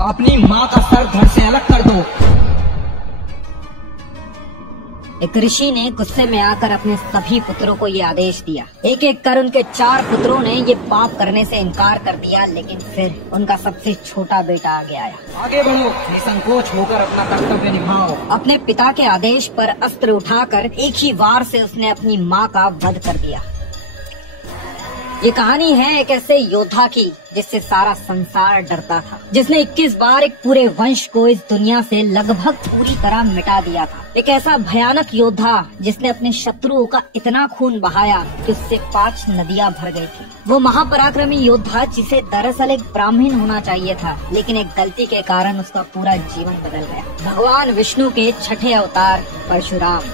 अपनी माँ का सर धड़ से अलग कर दो। एक ऋषि ने गुस्से में आकर अपने सभी पुत्रों को ये आदेश दिया। एक एक कर उनके 4 पुत्रों ने ये पाप करने से इनकार कर दिया, लेकिन फिर उनका सबसे छोटा बेटा आगे आया। आगे बढ़ो, निसंकोच होकर अपना कर्तव्य निभाओ। अपने पिता के आदेश पर अस्त्र उठाकर एक ही वार से उसने अपनी माँ का वध कर दिया। ये कहानी है एक ऐसे योद्धा की जिससे सारा संसार डरता था, जिसने 21 बार एक पूरे वंश को इस दुनिया से लगभग पूरी तरह मिटा दिया था। एक ऐसा भयानक योद्धा जिसने अपने शत्रुओं का इतना खून बहाया कि उससे 5 नदियां भर गई थी। वो महापराक्रमी योद्धा जिसे दरअसल एक ब्राह्मण होना चाहिए था, लेकिन एक गलती के कारण उसका पूरा जीवन बदल गया। भगवान विष्णु के छठे अवतार परशुराम,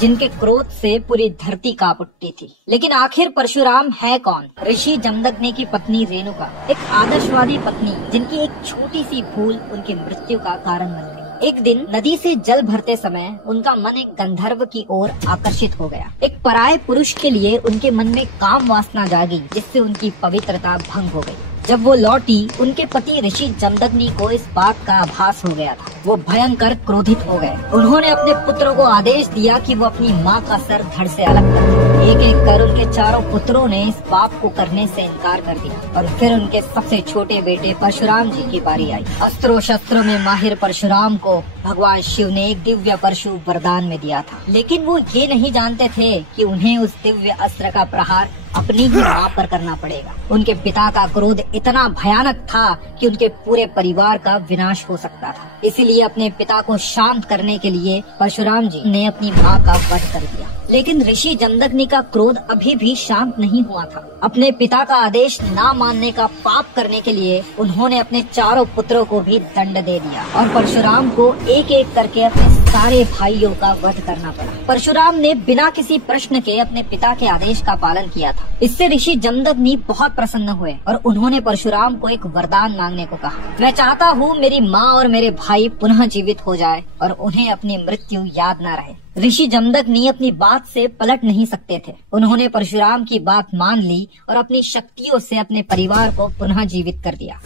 जिनके क्रोध से पूरी धरती कांप उठती थी। लेकिन आखिर परशुराम है कौन? ऋषि जमदग्नि की पत्नी रेणुका, एक आदर्शवादी पत्नी जिनकी एक छोटी सी भूल उनकी मृत्यु का कारण बन गई। एक दिन नदी से जल भरते समय उनका मन एक गंधर्व की ओर आकर्षित हो गया। एक पराये पुरुष के लिए उनके मन में काम वासना जागी, जिससे उनकी पवित्रता भंग हो गई। जब वो लौटी, उनके पति ऋषि जमदग्नि को इस बात का आभास हो गया था। वो भयंकर क्रोधित हो गए। उन्होंने अपने पुत्रों को आदेश दिया कि वो अपनी माँ का सर धड़ से अलग कर दें। एक एक कर उनके 4 पुत्रों ने इस पाप को करने से इनकार कर दिया और फिर उनके सबसे छोटे बेटे परशुराम जी की बारी आई। अस्त्रों शस्त्रों में माहिर परशुराम को भगवान शिव ने एक दिव्य परशु वरदान में दिया था, लेकिन वो ये नहीं जानते थे कि उन्हें उस दिव्य अस्त्र का प्रहार अपनी ही माँ पर करना पड़ेगा। उनके पिता का क्रोध इतना भयानक था कि उनके पूरे परिवार का विनाश हो सकता था। इसीलिए अपने पिता को शांत करने के लिए परशुराम जी ने अपनी माँ का वध कर दिया। लेकिन ऋषि जमदग्नि का क्रोध अभी भी शांत नहीं हुआ था। अपने पिता का आदेश ना मानने का पाप करने के लिए उन्होंने अपने 4 पुत्रों को भी दंड दे दिया और परशुराम को एक एक करके अपने सारे भाइयों का वध करना पड़ा। परशुराम ने बिना किसी प्रश्न के अपने पिता के आदेश का पालन किया था। इससे ऋषि जमदग्नि बहुत प्रसन्न हुए और उन्होंने परशुराम को एक वरदान मांगने को कहा। मैं चाहता हूँ मेरी माँ और मेरे भाई पुनः जीवित हो जाए और उन्हें अपनी मृत्यु याद न रहे। ऋषि जमदग्नि अपनी बात से पलट नहीं सकते थे। उन्होंने परशुराम की बात मान ली और अपनी शक्तियों से अपने परिवार को पुनः जीवित कर दिया।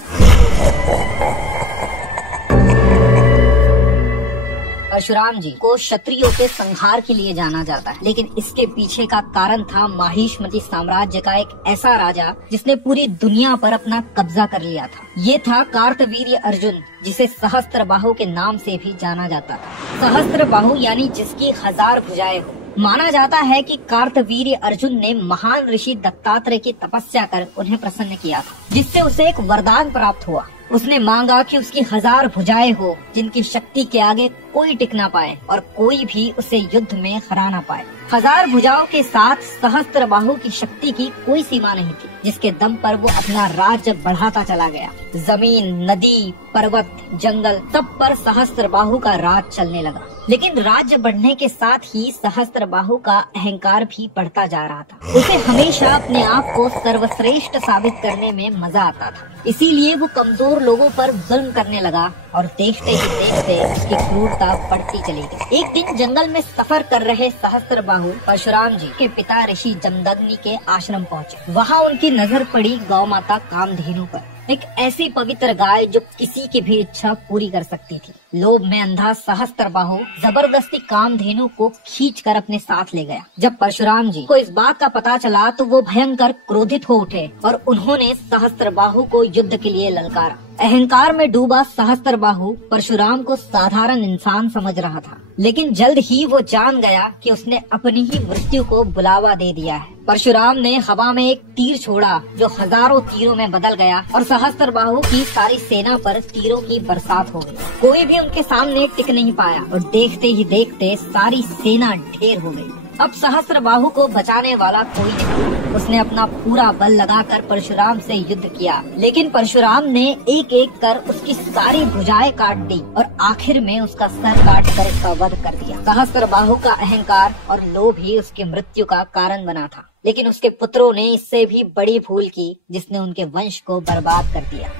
परशुराम जी को क्षत्रियों के संहार के लिए जाना जाता है, लेकिन इसके पीछे का कारण था माहिष्मति साम्राज्य का एक ऐसा राजा जिसने पूरी दुनिया पर अपना कब्जा कर लिया था। ये था कार्तवीर्य अर्जुन, जिसे सहस्त्रबाहु के नाम से भी जाना जाता था। सहस्त्रबाहु यानी जिसकी 1000 भुजाएं हो। माना जाता है कि कार्तवीर्य अर्जुन ने महान ऋषि दत्तात्रेय की तपस्या कर उन्हें प्रसन्न किया था, जिससे उसे एक वरदान प्राप्त हुआ। उसने मांगा कि उसकी 1000 भुजाएं हो, जिनकी शक्ति के आगे कोई टिक ना पाए और कोई भी उसे युद्ध में हरा ना पाए। 1000 भुजाओं के साथ सहस्त्रबाहु की शक्ति की कोई सीमा नहीं थी, जिसके दम पर वो अपना राज्य बढ़ाता चला गया। जमीन, नदी, पर्वत, जंगल, सब पर सहस्त्रबाहु का राज चलने लगा। लेकिन राज्य बढ़ने के साथ ही सहस्त्रबाहु का अहंकार भी बढ़ता जा रहा था। उसे हमेशा अपने आप को सर्वश्रेष्ठ साबित करने में मजा आता था। इसीलिए वो कमजोर लोगों पर जुल्म करने लगा और देखते ही देखते उसकी क्रूरता बढ़ती चली गई। एक दिन जंगल में सफर कर रहे सहस्त्रबाहु परशुराम जी के पिता ऋषि जमदग्नि के आश्रम पहुँचे। वहाँ उनकी नजर पड़ी गौ माता कामधेनु पर, एक ऐसी पवित्र गाय जो किसी की भी इच्छा पूरी कर सकती थी। लोभ में अंधा सहस्त्रबाहु जबरदस्ती कामधेनु को खींचकर अपने साथ ले गया। जब परशुराम जी को इस बात का पता चला तो वो भयंकर क्रोधित हो उठे और उन्होंने सहस्त्रबाहु को युद्ध के लिए ललकारा। अहंकार में डूबा सहस्त्रबाहु परशुराम को साधारण इंसान समझ रहा था, लेकिन जल्द ही वो जान गया कि उसने अपनी ही मृत्यु को बुलावा दे दिया है। परशुराम ने हवा में एक तीर छोड़ा जो हजारों तीरों में बदल गया और सहस्त्रबाहु की सारी सेना पर तीरों की बरसात हो गई। कोई भी उनके सामने टिक नहीं पाया और देखते ही देखते सारी सेना ढेर हो गई। अब सहस्त्रबाहु को बचाने वाला कोई नहीं। उसने अपना पूरा बल लगाकर परशुराम से युद्ध किया, लेकिन परशुराम ने एक एक कर उसकी सारी भुजाएं काट दी और आखिर में उसका सर काट कर उसका वध कर दिया। सहस्त्रबाहु का अहंकार और लोभ ही उसकी मृत्यु का कारण बना था, लेकिन उसके पुत्रों ने इससे भी बड़ी भूल की, जिसने उनके वंश को बर्बाद कर दिया।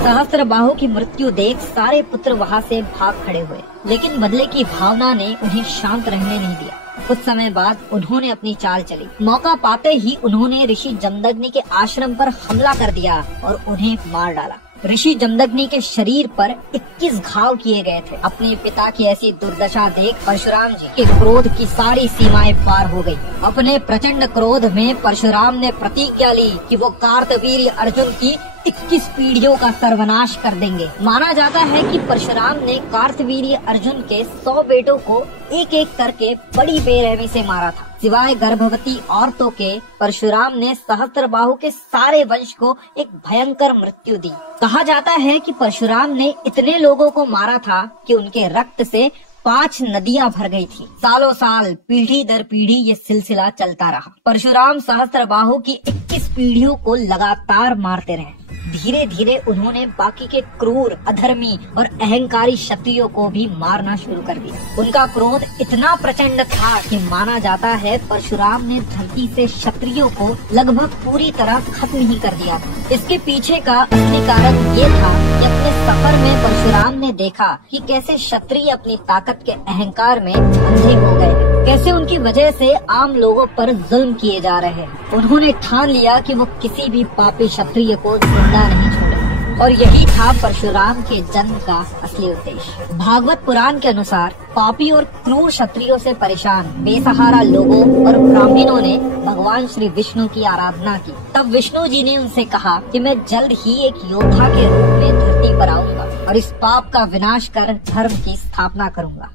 सहस्त्रबाहु की मृत्यु देख सारे पुत्र वहाँ से भाग खड़े हुए, लेकिन बदले की भावना ने उन्हें शांत रहने नहीं दिया। कुछ समय बाद उन्होंने अपनी चाल चली। मौका पाते ही उन्होंने ऋषि जमदग्नि के आश्रम पर हमला कर दिया और उन्हें मार डाला। ऋषि जमदग्नि के शरीर पर 21 घाव किए गए थे। अपने पिता की ऐसी दुर्दशा देख परशुराम जी के क्रोध की सारी सीमाएं पार हो गई। अपने प्रचंड क्रोध में परशुराम ने प्रतिज्ञा ली कि वो कार्तवीर्य अर्जुन की 21 पीढ़ियों का सर्वनाश कर देंगे। माना जाता है कि परशुराम ने कार्तवीर्य अर्जुन के 100 बेटों को एक एक करके बड़ी बेरहमी से मारा था। सिवाय गर्भवती औरतों के परशुराम ने सहस्त्रबाहु के सारे वंश को एक भयंकर मृत्यु दी। कहा जाता है कि परशुराम ने इतने लोगों को मारा था कि उनके रक्त से 5 नदियां भर गई थी। सालों साल पीढ़ी दर पीढ़ी ये सिलसिला चलता रहा। परशुराम सहस्त्रबाहु की 21 पीढ़ियों को लगातार मारते रहे। धीरे धीरे उन्होंने बाकी के क्रूर, अधर्मी और अहंकारी क्षत्रियों को भी मारना शुरू कर दिया। उनका क्रोध इतना प्रचंड था कि माना जाता है परशुराम ने धरती से क्षत्रियों को लगभग पूरी तरह खत्म ही कर दिया था। इसके पीछे का असली कारण ये था कि अपने सफर में परशुराम ने देखा कि कैसे क्षत्रिय अपनी ताकत के अहंकार में अंधे हो गए, कैसे उनकी वजह से आम लोगों पर जुल्म किए जा रहे हैं। उन्होंने ठान लिया कि वो किसी भी पापी क्षत्रिय को जिंदा नहीं छोड़ेंगे और यही था परशुराम के जन्म का असली उद्देश्य। भागवत पुराण के अनुसार पापी और क्रूर क्षत्रियों से परेशान बेसहारा लोगों और ब्राह्मणों ने भगवान श्री विष्णु की आराधना की। तब विष्णु जी ने उनसे कहा कि मैं जल्द ही एक योद्धा के रूप में धरती पर आऊंगा और इस पाप का विनाश कर धर्म की स्थापना करूंगा।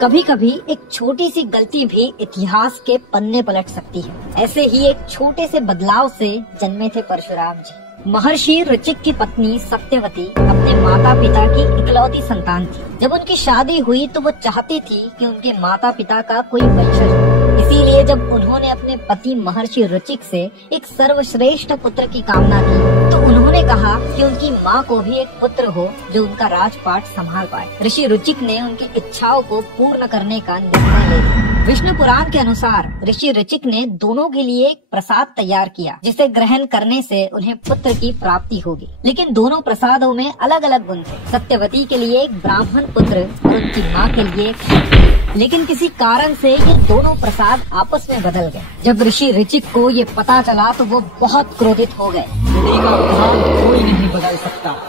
कभी कभी एक छोटी सी गलती भी इतिहास के पन्ने पलट सकती है। ऐसे ही एक छोटे से बदलाव से जन्मे थे परशुराम जी। महर्षि ऋचिक की पत्नी सत्यवती अपने माता पिता की इकलौती संतान थी। जब उनकी शादी हुई तो वो चाहती थी कि उनके माता पिता का कोई वंशज हो। इसीलिए जब उन्होंने अपने पति महर्षि ऋचिक से एक सर्वश्रेष्ठ पुत्र की कामना की तो उन्होंने कहा कि उनकी माँ को भी एक पुत्र हो जो उनका राजपाट संभाल पाए। ऋषि ऋचिक ने उनकी इच्छाओं को पूर्ण करने का निर्णय ले लिया। विष्णु पुराण के अनुसार ऋषि ऋचिक ने दोनों के लिए एक प्रसाद तैयार किया जिसे ग्रहण करने से उन्हें पुत्र की प्राप्ति होगी। लेकिन दोनों प्रसादों में अलग अलग गुण थे। सत्यवती के लिए एक ब्राह्मण पुत्र और उनकी माँ के लिए एक। लेकिन किसी कारण से ये दोनों प्रसाद आपस में बदल गए। जब ऋषि ऋचिक को ये पता चला तो वो बहुत क्रोधित हो गए। विधि का विधान कोई नहीं बदल सकता।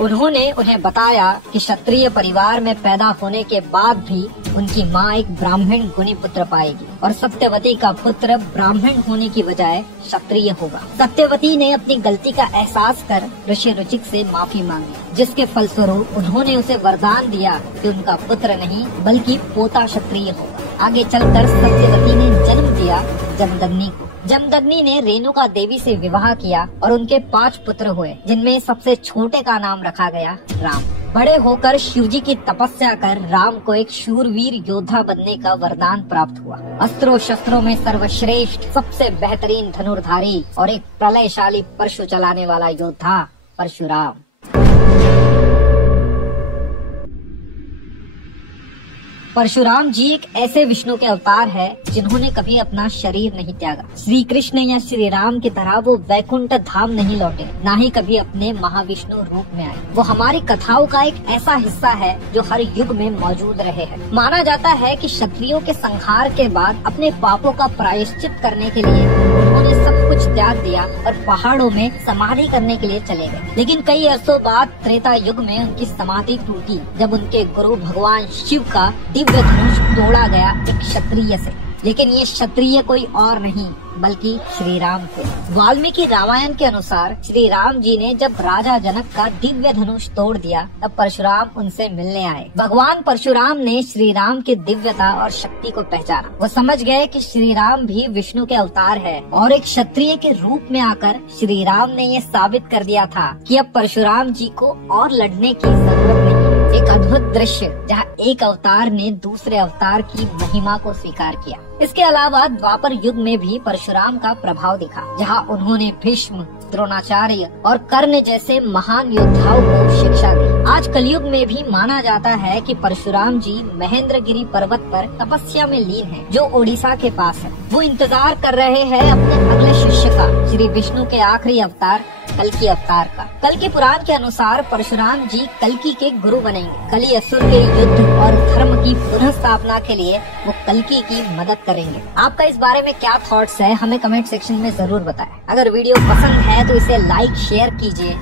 उन्होंने उन्हें बताया कि क्षत्रिय परिवार में पैदा होने के बाद भी उनकी माँ एक ब्राह्मण गुणी पुत्र पाएगी और सत्यवती का पुत्र ब्राह्मण होने की बजाय क्षत्रिय होगा। सत्यवती ने अपनी गलती का एहसास कर ऋषि ऋचिक से माफी मांगी, जिसके फलस्वरूप उन्होंने उसे वरदान दिया कि उनका पुत्र नहीं बल्कि पोता क्षत्रिय होगा। आगे चलकर सत्यवती ने जन्म दिया जमदग्नि को। जमदग्नि ने रेणुका देवी से विवाह किया और उनके 5 पुत्र हुए, जिनमें सबसे छोटे का नाम रखा गया राम। बड़े होकर शिवजी की तपस्या कर राम को एक शूरवीर योद्धा बनने का वरदान प्राप्त हुआ। अस्त्रों शस्त्रों में सर्वश्रेष्ठ, सबसे बेहतरीन धनुर्धारी और एक प्रलयशाली परशु चलाने वाला योद्धा परशुराम। परशुराम जी एक ऐसे विष्णु के अवतार है जिन्होंने कभी अपना शरीर नहीं त्यागा। श्री कृष्ण या श्री राम की तरह वो वैकुंठ धाम नहीं लौटे, ना ही कभी अपने महाविष्णु रूप में आए। वो हमारी कथाओं का एक ऐसा हिस्सा है जो हर युग में मौजूद रहे हैं। माना जाता है कि क्षत्रियों के संहार के बाद अपने पापों का प्रायश्चित करने के लिए उन्होंने सब कुछ त्याग दिया और पहाड़ों में समाधि करने के लिए चले गए। लेकिन कई अरसों बाद त्रेता युग में उनकी समाधि टूटी जब उनके गुरु भगवान शिव का दिव्य धनुष तोड़ा गया एक क्षत्रिय से। लेकिन ये क्षत्रिय कोई और नहीं बल्कि श्री राम थे। वाल्मीकि रामायण के अनुसार श्री राम जी ने जब राजा जनक का दिव्य धनुष तोड़ दिया तब परशुराम उनसे मिलने आए। भगवान परशुराम ने श्री राम की दिव्यता और शक्ति को पहचाना। वो समझ गए कि श्री राम भी विष्णु के अवतार है और एक क्षत्रिय के रूप में आकर श्री राम ने ये साबित कर दिया था कि अब परशुराम जी को और लड़ने की जरूरत नहीं। एक अद्भुत दृश्य जहाँ एक अवतार ने दूसरे अवतार की महिमा को स्वीकार किया। इसके अलावा द्वापर युग में भी परशुराम का प्रभाव दिखा, जहाँ उन्होंने भीष्म, द्रोणाचार्य और कर्ण जैसे महान योद्धाओं को शिक्षा दी। आज आज कलयुग में भी माना जाता है कि परशुराम जी महेंद्रगिरी पर्वत पर तपस्या में लीन हैं, जो ओडिशा के पास है। वो इंतजार कर रहे हैं अपने अगले शिष्य का, श्री विष्णु के आखिरी अवतार कल्कि अवतार का। कल के पुराण के अनुसार परशुराम जी कल्कि के गुरु बनेंगे। कली असुर के युद्ध और धर्म की पुनः स्थापना के लिए वो कल्कि की मदद करेंगे। आपका इस बारे में क्या थॉट्स है, हमें कमेंट सेक्शन में जरूर बताएं। अगर वीडियो पसंद है तो इसे लाइक शेयर कीजिए